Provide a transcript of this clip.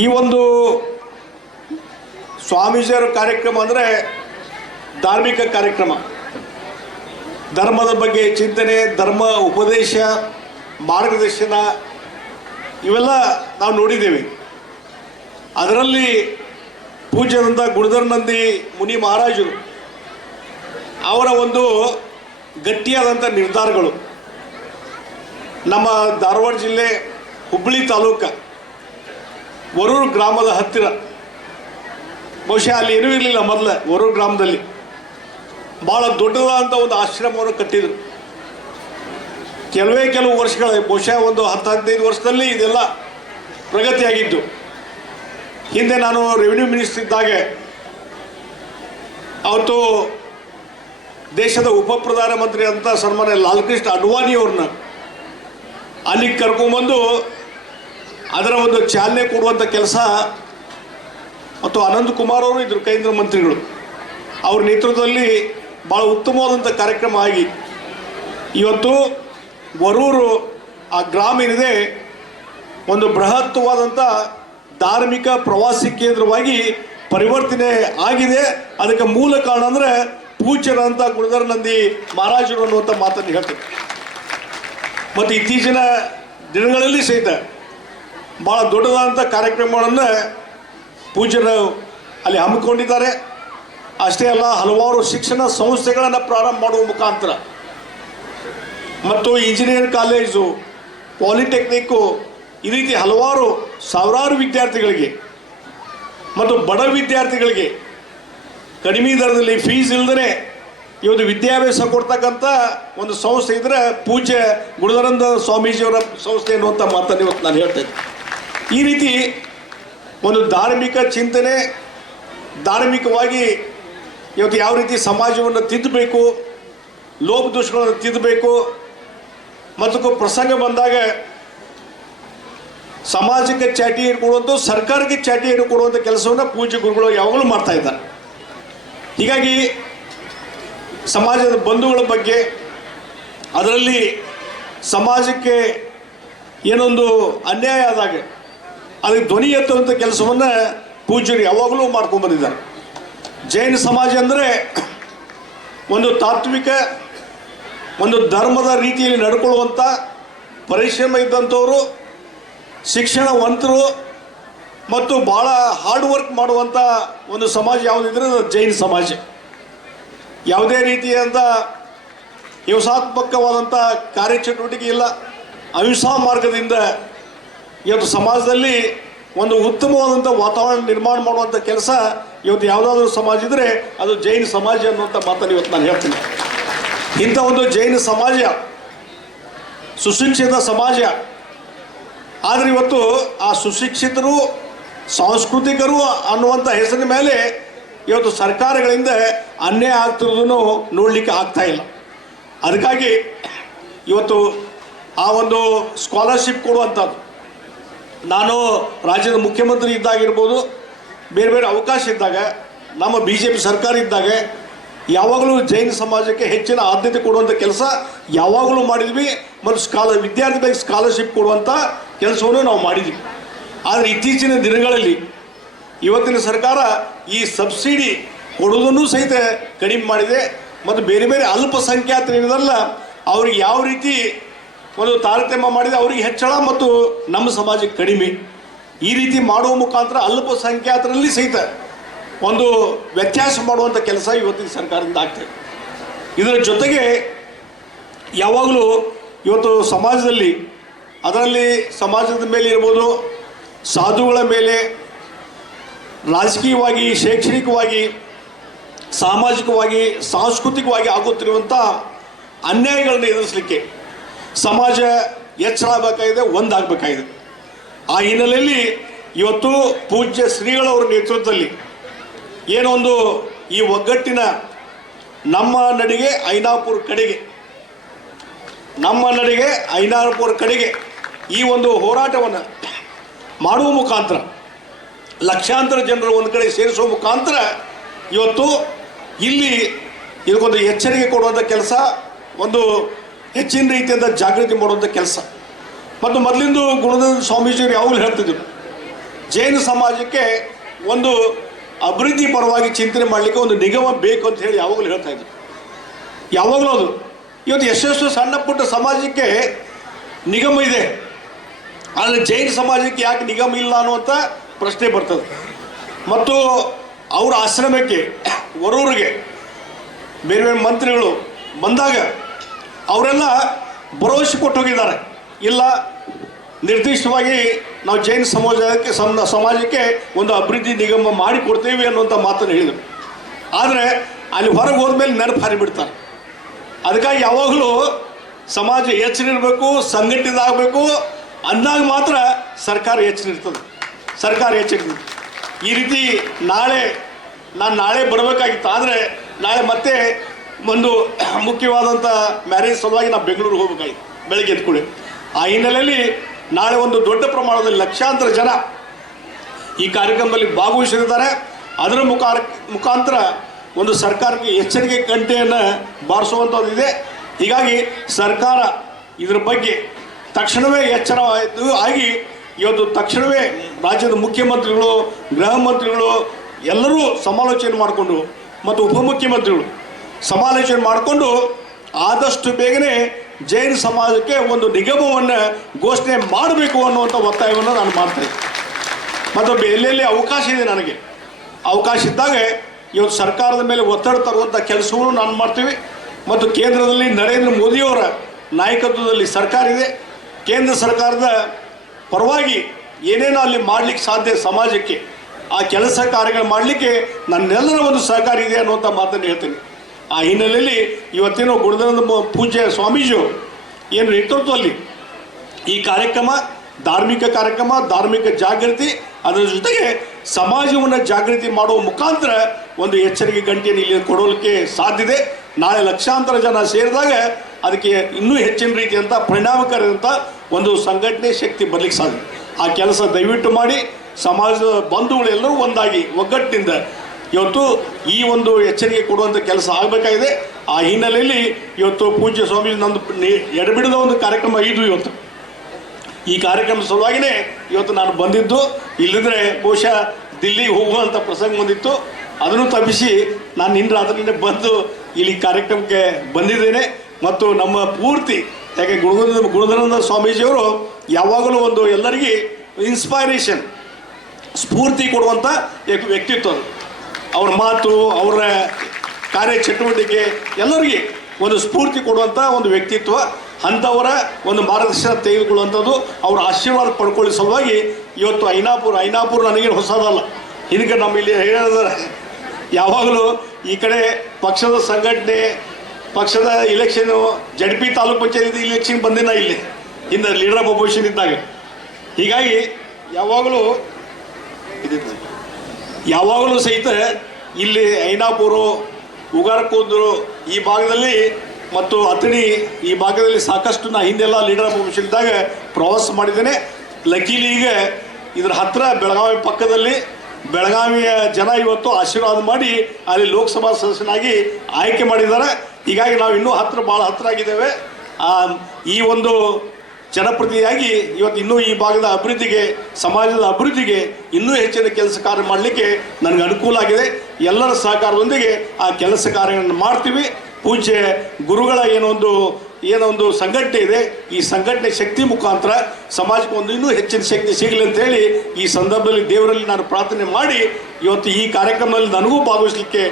ಈ ಒಂದು ಸ್ವಾಮೀಜಿಯವರ ಕಾರ್ಯಕ್ರಮ ಅಂದರೆ ಧಾರ್ಮಿಕ ಕಾರ್ಯಕ್ರಮ. ಧರ್ಮದ ಬಗ್ಗೆ ಚಿಂತನೆ, ಧರ್ಮ ಉಪದೇಶ, ಮಾರ್ಗದರ್ಶನ, ಇವೆಲ್ಲ ನಾವು ನೋಡಿದ್ದೇವೆ. ಅದರಲ್ಲಿ ಪೂಜ್ಯನಂದ ಗುಣಧರ್ ನಂದಿ ಮುನಿ ಮಹಾರಾಜರು ಅವರ ಒಂದು ಗಟ್ಟಿಯಾದಂಥ ನಿರ್ಧಾರಗಳು. ನಮ್ಮ ಧಾರವಾಡ ಜಿಲ್ಲೆ ಹುಬ್ಬಳ್ಳಿ ತಾಲೂಕ ವರೂರು ಗ್ರಾಮದ ಹತ್ತಿರ. ಬಹುಶಃ ಅಲ್ಲಿ ಏನೂ ಇರಲಿಲ್ಲ ಮೊದಲ ಒರೂರು ಗ್ರಾಮದಲ್ಲಿ. ಭಾಳ ದೊಡ್ಡದಾದಂಥ ಒಂದು ಆಶ್ರಮವನ್ನು ಕಟ್ಟಿದರು. ಕೆಲವೇ ಕೆಲವು ವರ್ಷಗಳ, ಬಹುಶಃ ಒಂದು ಹತ್ತು ಹದಿನೈದು ವರ್ಷದಲ್ಲಿ ಇದೆಲ್ಲ ಪ್ರಗತಿಯಾಗಿದ್ದು. ಹಿಂದೆ ನಾನು ರೆವಿನ್ಯೂ ಮಿನಿಸ್ಟರ್ ಇದ್ದಾಗ ಅವತ್ತು ದೇಶದ ಉಪ ಪ್ರಧಾನಮಂತ್ರಿ ಅಂತ ಸನ್ಮಾನ್ಯ ಲಾಲ್ಕೃಷ್ಣ ಅಡ್ವಾಣಿ ಅವ್ರನ್ನ ಅಲ್ಲಿಗೆ ಕರ್ಕೊಂಬಂದು ಅದರ ಒಂದು ಚಾಲನೆ ಕೊಡುವಂಥ ಕೆಲಸ ಮತ್ತು ಅನಂತ್ ಕುಮಾರ್ ಅವರು ಇದ್ರು ಕೇಂದ್ರ ಮಂತ್ರಿಗಳು. ಅವ್ರ ನೇತೃತ್ವದಲ್ಲಿ ಭಾಳ ಉತ್ತಮವಾದಂಥ ಕಾರ್ಯಕ್ರಮ ಆಗಿ ಇವತ್ತು ವರೂರು ಆ ಗ್ರಾಮ ಏನಿದೆ, ಒಂದು ಬೃಹತ್ವಾದಂಥ ಧಾರ್ಮಿಕ ಪ್ರವಾಸಿ ಕೇಂದ್ರವಾಗಿ ಪರಿವರ್ತನೆ ಆಗಿದೆ. ಅದಕ್ಕೆ ಮೂಲ ಕಾರಣ ಅಂದರೆ ಪೂಜ್ಯರಂತ ಗುಣಧರ ನಂದಿ ಮಹಾರಾಜರು ಅನ್ನುವಂಥ ಮಾತನ್ನು ಹೇಳ್ತಾರೆ ಮತ್ತು ಇತ್ತೀಚಿನ ದಿನಗಳಲ್ಲಿ ಸಹಿತ ಭಾಳ ದೊಡ್ಡದಾದಂಥ ಕಾರ್ಯಕ್ರಮಗಳನ್ನು ಪೂಜ್ಯರು ಅಲ್ಲಿ ಹಮ್ಮಿಕೊಂಡಿದ್ದಾರೆ. ಅಷ್ಟೇ ಅಲ್ಲ, ಹಲವಾರು ಶಿಕ್ಷಣ ಸಂಸ್ಥೆಗಳನ್ನು ಪ್ರಾರಂಭ ಮಾಡುವ ಮುಖಾಂತರ ಮತ್ತು ಇಂಜಿನಿಯರಿಂಗ್ ಕಾಲೇಜು ಪಾಲಿಟೆಕ್ನಿಕ್ಕು ಈ ರೀತಿ ಹಲವಾರು ಸಾವಿರಾರು ವಿದ್ಯಾರ್ಥಿಗಳಿಗೆ ಮತ್ತು ಬಡ ವಿದ್ಯಾರ್ಥಿಗಳಿಗೆ ಕಡಿಮೆ ದರದಲ್ಲಿ ಫೀಸ್ ಇಲ್ಲದೇ ಇವತ್ತು ವಿದ್ಯಾಭ್ಯಾಸ ಕೊಡ್ತಕ್ಕಂಥ ಒಂದು ಸಂಸ್ಥೆ ಇದ್ರೆ ಪೂಜ್ಯ ಗುರುದರಂದ ಸ್ವಾಮೀಜಿಯವರ ಸಂಸ್ಥೆ ಅನ್ನುವಂಥ ಮಾತನ್ನು ಇವತ್ತು ನಾನು ಹೇಳ್ತಾ ಇದ್ದೆ. ಈ ರೀತಿ ಒಂದು ಧಾರ್ಮಿಕ ಚಿಂತನೆ, ಧಾರ್ಮಿಕವಾಗಿ ಇವತ್ತು ಯಾವ ರೀತಿ ಸಮಾಜವನ್ನು ತಿದ್ದಬೇಕು, ಲೋಪ ಲೋಪದೋಷಗಳನ್ನು ತಿದ್ದಬೇಕು ಮತ್ತು ಪ್ರಸಂಗ ಬಂದಾಗ ಸಮಾಜಕ್ಕೆ ಚಾಟಿ ಕೊಡುವಂಥ ಸರ್ಕಾರಕ್ಕೆ ಚಾಟಿ ಕೊಡುವಂಥ ಕೆಲಸವನ್ನು ಪೂಜ್ಯ ಗುರುಗಳು ಯಾವಾಗಲೂ ಮಾಡ್ತಾ ಇದ್ದಾರೆ. ಹೀಗಾಗಿ ಸಮಾಜದ ಬಂಧುಗಳ ಬಗ್ಗೆ, ಅದರಲ್ಲಿ ಸಮಾಜಕ್ಕೆ ಏನೊಂದು ಅನ್ಯಾಯ ಆದಾಗ ಅದಕ್ಕೆ ಧ್ವನಿ ಎತ್ತುವಂಥ ಕೆಲಸವನ್ನು ಪೂಜ್ಯರು ಯಾವಾಗಲೂ ಮಾಡ್ಕೊಂಡು ಬಂದಿದ್ದಾರೆ. ಜೈನ ಸಮಾಜ ಅಂದರೆ ಒಂದು ತಾತ್ವಿಕ, ಒಂದು ಧರ್ಮದ ರೀತಿಯಲ್ಲಿ ನಡ್ಕೊಳ್ಳುವಂಥ ಪರಿಶ್ರಮ ಇದ್ದಂಥವರು, ಶಿಕ್ಷಣವಂತರು ಮತ್ತು ಭಾಳ ಹಾರ್ಡ್ ವರ್ಕ್ ಮಾಡುವಂಥ ಒಂದು ಸಮಾಜ ಯಾವುದಿದ್ರೆ ಜೈನ ಸಮಾಜ. ಯಾವುದೇ ರೀತಿಯಾದಂಥ ಹಿಂಸಾತ್ಮಕವಾದಂಥ ಕಾರ್ಯಚಟುವಟಿಕೆ ಇಲ್ಲ. ಅಹಿಂಸಾ ಮಾರ್ಗದಿಂದ ಇವತ್ತು ಸಮಾಜದಲ್ಲಿ ಒಂದು ಉತ್ತಮವಾದಂಥ ವಾತಾವರಣ ನಿರ್ಮಾಣ ಮಾಡುವಂಥ ಕೆಲಸ ಇವತ್ತು ಯಾವುದಾದ್ರೂ ಸಮಾಜ ಇದ್ದರೆ ಅದು ಜೈನ ಸಮಾಜ ಅನ್ನುವಂಥ ಮಾತನ್ನು ಇವತ್ತು ನಾನು ಹೇಳ್ತೀನಿ. ಇಂಥ ಒಂದು ಜೈನ ಸಮಾಜ, ಸುಶಿಕ್ಷಿತ ಸಮಾಜ. ಆದರೆ ಇವತ್ತು ಆ ಸುಶಿಕ್ಷಿತರು, ಸಾಂಸ್ಕೃತಿಕರು ಅನ್ನುವಂಥ ಹೆಸರಿನ ಮೇಲೆ ಇವತ್ತು ಸರ್ಕಾರಗಳಿಂದ ಅನ್ಯಾಯ ಆಗ್ತಿರೋದನ್ನು ನೋಡಲಿಕ್ಕೆ ಆಗ್ತಾ ಇಲ್ಲ. ಅದಕ್ಕಾಗಿ ಇವತ್ತು ಆ ಒಂದು ಸ್ಕಾಲರ್ಶಿಪ್ ಕೊಡುವಂಥದ್ದು ನಾನು ರಾಜ್ಯದ ಮುಖ್ಯಮಂತ್ರಿ ಇದ್ದಾಗಿರ್ಬೋದು, ಬೇರೆ ಬೇರೆ ಅವಕಾಶ ಇದ್ದಾಗ, ನಮ್ಮ ಬಿ ಜೆ ಪಿ ಸರ್ಕಾರ ಇದ್ದಾಗ, ಯಾವಾಗಲೂ ಜೈನ ಸಮಾಜಕ್ಕೆ ಹೆಚ್ಚಿನ ಆದ್ಯತೆ ಕೊಡುವಂಥ ಕೆಲಸ ಯಾವಾಗಲೂ ಮಾಡಿದ್ವಿ ಮತ್ತು ಸ್ಕಾಲ, ವಿದ್ಯಾರ್ಥಿಗಳಿಗೆ ಸ್ಕಾಲರ್ಶಿಪ್ ಕೊಡುವಂಥ ಕೆಲಸವನ್ನು ನಾವು ಮಾಡಿದ್ವಿ. ಆದರೆ ಇತ್ತೀಚಿನ ದಿನಗಳಲ್ಲಿ ಇವತ್ತಿನ ಸರ್ಕಾರ ಈ ಸಬ್ಸಿಡಿ ಕೊಡೋದನ್ನು ಸಹಿತ ಕಡಿಮೆ ಮಾಡಿದೆ ಮತ್ತು ಬೇರೆ ಬೇರೆ ಅಲ್ಪಸಂಖ್ಯಾತರಿಂದಲ್ಲ ಅವ್ರಿಗೆ ಯಾವ ರೀತಿ ಒಂದು ತಾರತಮ್ಯ ಮಾಡಿದೆ ಅವರಿಗೆ ಹೆಚ್ಚಳ ಮತ್ತು ನಮ್ಮ ಸಮಾಜಕ್ಕೆ ಕಡಿಮೆ. ಈ ರೀತಿ ಮಾಡುವ ಮುಖಾಂತರ ಅಲ್ಪಸಂಖ್ಯಾತರಲ್ಲಿ ಸಹಿತ ಒಂದು ವ್ಯತ್ಯಾಸ ಮಾಡುವಂಥ ಕೆಲಸ ಇವತ್ತಿನ ಸರ್ಕಾರದಿಂದ ಆಗ್ತದೆ ಇದರ ಜೊತೆಗೆ ಯಾವಾಗಲೂ ಇವತ್ತು ಸಮಾಜದಲ್ಲಿ, ಅದರಲ್ಲಿ ಸಮಾಜದ ಮೇಲೆ ಇರ್ಬೋದು, ಸಾಧುಗಳ ಮೇಲೆ, ರಾಜಕೀಯವಾಗಿ, ಶೈಕ್ಷಣಿಕವಾಗಿ, ಸಾಮಾಜಿಕವಾಗಿ, ಸಾಂಸ್ಕೃತಿಕವಾಗಿ ಆಗುತ್ತಿರುವಂಥ ಅನ್ಯಾಯಗಳನ್ನು ಎದುರಿಸಲಿಕ್ಕೆ ಸಮಾಜ ಎಚ್ಚರ ಆಗಬೇಕಾಗಿದೆ ಒಂದಾಗಬೇಕಾಗಿದೆ ಆ ಹಿನ್ನೆಲೆಯಲ್ಲಿ ಇವತ್ತು ಪೂಜ್ಯ ಶ್ರೀಗಳವರ ನೇತೃತ್ವದಲ್ಲಿ ಏನೊಂದು ಈ ಒಗ್ಗಟ್ಟಿನ ನಮ್ಮ ನಡಿಗೆ ಐನಾಪುರ ಕಡೆಗೆ, ನಮ್ಮ ನಡಿಗೆ ಐನಾಪುರ ಕಡೆಗೆ ಈ ಒಂದು ಹೋರಾಟವನ್ನು ಮಾಡುವ ಮುಖಾಂತರ, ಲಕ್ಷಾಂತರ ಜನರು ಒಂದು ಕಡೆ ಸೇರಿಸುವ ಮುಖಾಂತರ ಇವತ್ತು ಇಲ್ಲಿ ಇದಕ್ಕೊಂದು ಎಚ್ಚರಿಕೆ ಕೊಡುವಂಥ ಕೆಲಸ, ಒಂದು ಹೆಚ್ಚಿನ ರೀತಿಯಿಂದ ಜಾಗೃತಿ ಮಾಡುವಂಥ ಕೆಲಸ. ಮತ್ತು ಮೊದಲಿಂದು ಗುಣದ ಸ್ವಾಮೀಜಿಯವರು ಯಾವಾಗಲೂ ಹೇಳ್ತಿದ್ರು, ಜೈನ ಸಮಾಜಕ್ಕೆ ಒಂದು ಅಭಿವೃದ್ಧಿ ಪರವಾಗಿ ಚಿಂತನೆ ಮಾಡಲಿಕ್ಕೆ ಒಂದು ನಿಗಮ ಬೇಕು ಅಂತ ಹೇಳಿ ಯಾವಾಗಲೂ ಹೇಳ್ತಾ ಇದ್ರು. ಯಾವಾಗಲೂ ಅದು. ಇವತ್ತು ಎಷ್ಟೆಷ್ಟು ಸಣ್ಣ ಪುಟ್ಟ ಸಮಾಜಕ್ಕೆ ನಿಗಮ ಇದೆ. ಆದರೆ ಜೈನ ಸಮಾಜಕ್ಕೆ ಯಾಕೆ ನಿಗಮ ಇಲ್ಲ ಅನ್ನುವಂಥ ಪ್ರಶ್ನೆ ಬರ್ತದೆ. ಮತ್ತು ಅವರ ಆಶ್ರಮಕ್ಕೆ ವರೂರಿಗೆ ಬೇರೆ ಬೇರೆ ಮಂತ್ರಿಗಳು ಬಂದಾಗ ಅವರೆಲ್ಲ ಭರವಸೆ ಕೊಟ್ಟು ಹೋಗಿದ್ದಾರೆ. ಇಲ್ಲ, ನಿರ್ದಿಷ್ಟವಾಗಿ ನಾವು ಜೈನ ಸಮಾಜಕ್ಕೆ, ಸಮ, ಸಮಾಜಕ್ಕೆ ಒಂದು ಅಭಿವೃದ್ಧಿ ನಿಗಮ ಮಾಡಿ ಕೊಡ್ತೇವೆ ಅನ್ನುವಂಥ ಮಾತನ್ನು ಹೇಳಿದರು. ಆದರೆ ಅಲ್ಲಿ ಹೊರಗೆ ಹೋದ್ಮೇಲೆ ನೆನಪು ಹಾರಿಬಿಡ್ತಾರೆ ಅದಕ್ಕಾಗಿ ಯಾವಾಗಲೂ ಸಮಾಜ ಎಚ್ಚರಿರಬೇಕು ಸಂಘಟಿತಾಗಬೇಕು ಅಂದಾಗ ಮಾತ್ರ ಸರ್ಕಾರ ಎಚ್ಚರಿರ್ತದೆ ಸರ್ಕಾರ ಎಚ್ಚರಿರ್ತದೆ ಈ ರೀತಿ ನಾಳೆ, ನಾನು ನಾಳೆ ಬರಬೇಕಾಗಿತ್ತು. ಆದರೆ ನಾಳೆ ಮತ್ತೆ ಒಂದು ಮುಖ್ಯವಾದಂಥ ಮ್ಯಾರೇಜ್ ಸಲುವಾಗಿ ನಾವು ಬೆಂಗಳೂರಿಗೆ ಹೋಗ್ಬೇಕಾಗಿತ್ತು, ಬೆಳಗ್ಗೆ ಎದ್ಕೊಳ್ಳಿ ಆ ಹಿನ್ನೆಲೆಯಲ್ಲಿ ನಾಳೆ ಒಂದು ದೊಡ್ಡ ಪ್ರಮಾಣದಲ್ಲಿ ಲಕ್ಷಾಂತರ ಜನ ಈ ಕಾರ್ಯಕ್ರಮದಲ್ಲಿ ಭಾಗವಹಿಸಿದ್ದಾರೆ ಅದರ ಮುಖಾರ, ಮುಖಾಂತರ ಒಂದು ಸರ್ಕಾರಕ್ಕೆ ಎಚ್ಚರಿಕೆ ಗಂಟೆಯನ್ನು ಬಾರಿಸುವಂಥದ್ದು ಇದೆ. ಹೀಗಾಗಿ ಸರ್ಕಾರ ಇದರ ಬಗ್ಗೆ ತಕ್ಷಣವೇ ಎಚ್ಚರವಾಯಿತು ಆಗಿ ಇವತ್ತು ತಕ್ಷಣವೇ ರಾಜ್ಯದ ಮುಖ್ಯಮಂತ್ರಿಗಳು, ಗೃಹ ಮಂತ್ರಿಗಳು ಎಲ್ಲರೂ ಸಮಾಲೋಚನೆ ಮಾಡಿಕೊಂಡು ಮತ್ತು ಉಪಮುಖ್ಯಮಂತ್ರಿಗಳು ಸಮಾಲೋಚನೆ ಮಾಡಿಕೊಂಡು ಆದಷ್ಟು ಬೇಗನೆ ಜೈನ ಸಮಾಜಕ್ಕೆ ಒಂದು ನಿಗಮವನ್ನು ಘೋಷಣೆ ಮಾಡಬೇಕು ಅನ್ನುವಂಥ ಒತ್ತಾಯವನ್ನು ನಾನು ಮಾಡ್ತೇನೆ ಮತ್ತು ಎಲ್ಲೆಲ್ಲಿ ಅವಕಾಶ ಇದೆ ನನಗೆ? ಅವಕಾಶ ಇದ್ದಾಗ ಇವತ್ತು ಸರ್ಕಾರದ ಮೇಲೆ ಒತ್ತಡ ತರುವಂಥ ಕೆಲಸವನ್ನು ನಾನು ಮಾಡ್ತೀವಿ. ಮತ್ತು ಕೇಂದ್ರದಲ್ಲಿ ನರೇಂದ್ರ ಮೋದಿಯವರ ನಾಯಕತ್ವದಲ್ಲಿ ಸರ್ಕಾರ ಇದೆ. ಕೇಂದ್ರ ಸರ್ಕಾರದ ಪರವಾಗಿ ಏನೇನು ಅಲ್ಲಿ ಮಾಡಲಿಕ್ಕೆ ಸಾಧ್ಯ ಸಮಾಜಕ್ಕೆ ಆ ಕೆಲಸ ಕಾರ್ಯಗಳು ಮಾಡಲಿಕ್ಕೆ ನನ್ನೆಲ್ಲರ ಒಂದು ಸಹಕಾರ ಇದೆ ಅನ್ನುವಂಥ ಮಾತನ್ನು ಹೇಳ್ತೀನಿ. ಆ ಹಿನ್ನೆಲೆಯಲ್ಲಿ ಇವತ್ತೇನೋ ಗುರುದನಂದ ಪೂಜೆ ಸ್ವಾಮೀಜಿ ಏನು ನೇತೃತ್ವದಲ್ಲಿ ಈ ಕಾರ್ಯಕ್ರಮ, ಧಾರ್ಮಿಕ ಕಾರ್ಯಕ್ರಮ, ಧಾರ್ಮಿಕ ಜಾಗೃತಿ, ಅದರ ಜೊತೆಗೆ ಸಮಾಜವನ್ನು ಜಾಗೃತಿ ಮಾಡುವ ಮುಖಾಂತರ ಒಂದು ಎಚ್ಚರಿಕೆ ಗಂಟೆಯನ್ನು ಇಲ್ಲಿ ಕೊಡೋಲಿಕ್ಕೆ ಸಾಧ್ಯತೆ ನಾಳೆ ಲಕ್ಷಾಂತರ ಜನ ಸೇರಿದಾಗ ಅದಕ್ಕೆ ಇನ್ನೂ ಹೆಚ್ಚಿನ ರೀತಿಯಂಥ ಪರಿಣಾಮಕಾರಿಯಾದಂಥ ಒಂದು ಸಂಘಟನೆ ಶಕ್ತಿ ಬರಲಿಕ್ಕೆ ಸಾಧ್ಯ. ಆ ಕೆಲಸ ದಯವಿಟ್ಟು ಮಾಡಿ, ಸಮಾಜದ ಬಂಧುಗಳೆಲ್ಲರೂ ಒಂದಾಗಿ ಒಗ್ಗಟ್ಟಿನಿಂದ ಇವತ್ತು ಈ ಒಂದು ಎಚ್ಚರಿಕೆ ಕೊಡುವಂಥ ಕೆಲಸ ಆಗಬೇಕಾಗಿದೆ. ಆ ಹಿನ್ನೆಲೆಯಲ್ಲಿ ಇವತ್ತು ಪೂಜ್ಯ ಸ್ವಾಮೀಜಿ ನಂದು ಎಡಬಿಡದ ಒಂದು ಕಾರ್ಯಕ್ರಮ ಇದು ಇವತ್ತು. ಈ ಕಾರ್ಯಕ್ರಮ ಸಲುವಾಗಿಯೇ ಇವತ್ತು ನಾನು ಬಂದಿದ್ದು. ಇಲ್ಲಿದ್ರೆ ಬಹುಶಃ ದಿಲ್ಲಿಗೆ ಹೋಗುವಂಥ ಪ್ರಸಂಗ ಬಂದಿತ್ತು. ಅದನ್ನು ತಪ್ಪಿಸಿ ನಾನು ನಿನ್ನ ರಾತ್ರಿನೇ ಬಂದು ಇಲ್ಲಿ ಕಾರ್ಯಕ್ರಮಕ್ಕೆ ಬಂದಿದ್ದೇನೆ. ಮತ್ತು ನಮ್ಮ ಪೂರ್ತಿ ಯಾಕೆ ಗುರುಗುದ ಗುಣಧನಂದ ಸ್ವಾಮೀಜಿಯವರು ಯಾವಾಗಲೂ ಒಂದು ಎಲ್ಲರಿಗೆ ಇನ್ಸ್ಪೈರೇಷನ್ ಸ್ಫೂರ್ತಿ ಕೊಡುವಂಥ ವ್ಯಕ್ತಿ- ವ್ಯಕ್ತಿತ್ವ ಅವ್ರ ಮಾತು, ಅವರ ಕಾರ್ಯಚಟುವಟಿಕೆ, ಎಲ್ಲರಿಗೆ ಒಂದು ಸ್ಫೂರ್ತಿ ಕೊಡುವಂಥ ಒಂದು ವ್ಯಕ್ತಿತ್ವ, ಅಂಥವರ ಒಂದು ಮಾರ್ಗದರ್ಶನ ತೆಗೆದುಕೊಳ್ಳುವಂಥದ್ದು ಅವರ ಆಶೀರ್ವಾದ ಪಡ್ಕೊಳ್ಳೋ ಸಲುವಾಗಿ ಇವತ್ತು ಐನಾಪುರ ಐನಾಪುರ ನನಗೇನು ಹೊಸದಲ್ಲ ಹಿಂದೆ ನಮ್ಮ ಇಲ್ಲಿ ಹೇಳಿದ್ರೆ ಯಾವಾಗಲೂ ಈ ಕಡೆ ಪಕ್ಷದ ಸಂಘಟನೆ, ಪಕ್ಷದ ಇಲೆಕ್ಷನು ಜಡ್ ಪಿ ತಾಲೂಕು ಪಂಚಾಯತಿ ಇಲೆಕ್ಷನ್ ಬಂದಿನ ಇಲ್ಲಿ ಹಿಂದೆ ಲೀಡರ್ ಆಫ್ ಅಪೋಸಿಷನ್ ಇದ್ದಾಗ ಹೀಗಾಗಿ ಯಾವಾಗಲೂ ಇದಿತ್ತು. ಯಾವಾಗಲೂ ಸಹಿತ ಇಲ್ಲಿ ಐನಾಪುರು, ಉಗಾರಕೂದ್ರು ಈ ಭಾಗದಲ್ಲಿ ಮತ್ತು ಅತಣಿ ಈ ಭಾಗದಲ್ಲಿ ಸಾಕಷ್ಟು ನಾ ಹಿಂದೆಲ್ಲ ಲೀಡರ್ ಆಫ್ ಇದ್ದಾಗ ಪ್ರವಾಸ ಮಾಡಿದ್ದೇನೆ. ಲಕೀಲಿ ಈಗ ಇದ್ರ ಹತ್ತಿರ ಬೆಳಗಾವಿ ಪಕ್ಕದಲ್ಲಿ ಬೆಳಗಾವಿಯ ಜನ ಇವತ್ತು ಆಶೀರ್ವಾದ ಮಾಡಿ ಅಲ್ಲಿ ಲೋಕಸಭಾ ಸದಸ್ಯನಾಗಿ ಆಯ್ಕೆ ಮಾಡಿದ್ದಾರೆ. ಹೀಗಾಗಿ ನಾವು ಇನ್ನೂ ಹತ್ತಿರ ಭಾಳ ಹತ್ತಿರ ಆಗಿದ್ದೇವೆ. ಈ ಒಂದು ಜನಪ್ರತಿನಿಧಿಯಾಗಿ ಇವತ್ತು ಇನ್ನೂ ಈ ಭಾಗದ ಅಭಿವೃದ್ಧಿಗೆ, ಸಮಾಜದ ಅಭಿವೃದ್ಧಿಗೆ ಇನ್ನೂ ಹೆಚ್ಚಿನ ಕೆಲಸ ಕಾರ್ಯ ಮಾಡಲಿಕ್ಕೆ ನನಗೆ ಅನುಕೂಲ ಆಗಿದೆ. ಎಲ್ಲರ ಸಹಕಾರದೊಂದಿಗೆ ಆ ಕೆಲಸ ಕಾರ್ಯಗಳನ್ನು ಮಾಡ್ತೀವಿ. ಪೂಜ್ಯ ಗುರುಗಳ ಏನೊಂದು ಏನೊಂದು ಸಂಘಟನೆ ಇದೆ. ಈ ಸಂಘಟನೆ ಶಕ್ತಿ ಮುಖಾಂತರ ಸಮಾಜಕ್ಕೆ ಒಂದು ಇನ್ನೂ ಹೆಚ್ಚಿನ ಶಕ್ತಿ ಸಿಗಲಿ ಅಂತ ಹೇಳಿ ಈ ಸಂದರ್ಭದಲ್ಲಿ ದೇವರಲ್ಲಿ ನಾನು ಪ್ರಾರ್ಥನೆ ಮಾಡಿ ಇವತ್ತು ಈ ಕಾರ್ಯಕ್ರಮದಲ್ಲಿ ನನಗೂ ಭಾಗವಹಿಸಲಿಕ್ಕೆ